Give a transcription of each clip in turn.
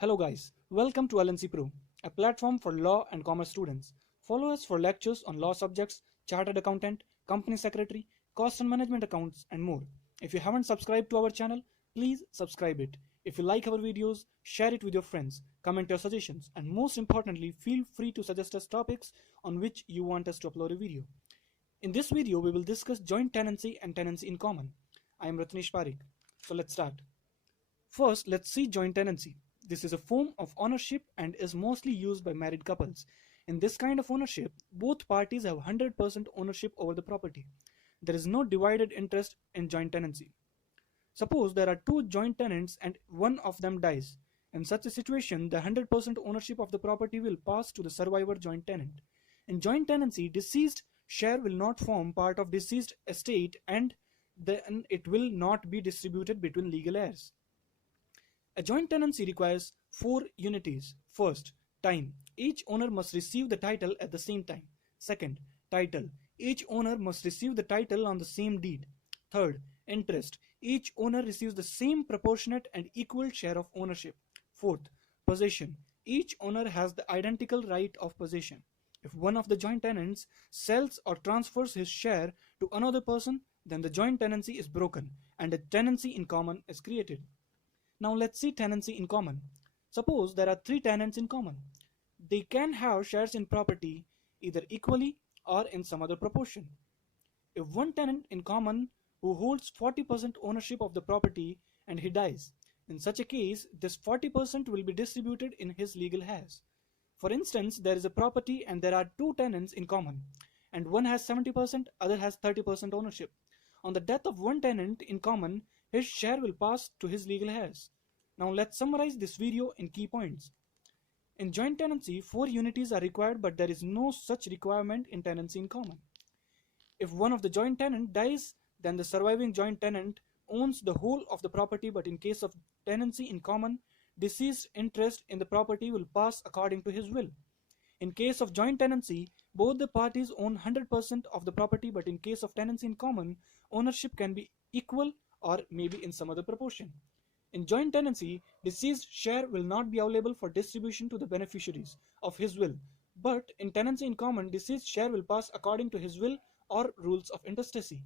Hello guys, welcome to LNC Pro, a platform for law and commerce students. Follow us for lectures on law subjects, chartered accountant, company secretary, cost and management accounts and more. If you haven't subscribed to our channel, please subscribe it. If you like our videos, share it with your friends, comment your suggestions, and most importantly, feel free to suggest us topics on which you want us to upload a video. In this video, we will discuss joint tenancy and tenancy in common. I am Ratnesh Parikh. So let's start. First, let's see joint tenancy. This is a form of ownership and is mostly used by married couples. In this kind of ownership, both parties have 100% ownership over the property. There is no divided interest in joint tenancy. Suppose there are two joint tenants and one of them dies. In such a situation, the 100% ownership of the property will pass to the survivor joint tenant. In joint tenancy, deceased share will not form part of deceased estate and then it will not be distributed between legal heirs. A joint tenancy requires 4 unities. First, time. Each owner must receive the title at the same time. Second, title. Each owner must receive the title on the same deed. Third, interest. Each owner receives the same proportionate and equal share of ownership. Fourth, possession. Each owner has the identical right of possession. If one of the joint tenants sells or transfers his share to another person, then the joint tenancy is broken and a tenancy in common is created. Now let's see tenancy in common. Suppose there are 3 tenants in common. They can have shares in property either equally or in some other proportion. If one tenant in common who holds 40% ownership of the property and he dies, in such a case this 40% will be distributed in his legal heirs. For instance, there is a property and there are 2 tenants in common and one has 70%, other has 30% ownership. On the death of one tenant in common, his share will pass to his legal heirs. Now let's summarize this video in key points. In joint tenancy, 4 unities are required, but there is no such requirement in tenancy in common. If one of the joint tenant dies, then the surviving joint tenant owns the whole of the property, but in case of tenancy in common, deceased interest in the property will pass according to his will. In case of joint tenancy, both the parties own 100% of the property, but in case of tenancy in common, ownership can be equal or maybe in some other proportion. In joint tenancy, deceased share will not be available for distribution to the beneficiaries of his will, but in tenancy in common, deceased share will pass according to his will or rules of intestacy.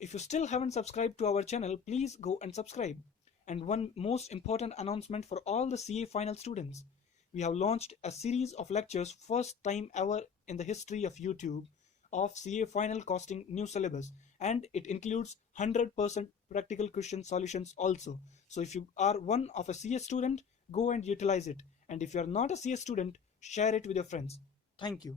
If you still haven't subscribed to our channel, please go and subscribe. And one most important announcement for all the CA final students. We have launched a series of lectures, first time ever in the history of YouTube, of CA final costing new syllabus, and it includes 100% practical question solutions also. So if you are one of a CA student, go and utilize it, and if you are not a CA student, share it with your friends. Thank you.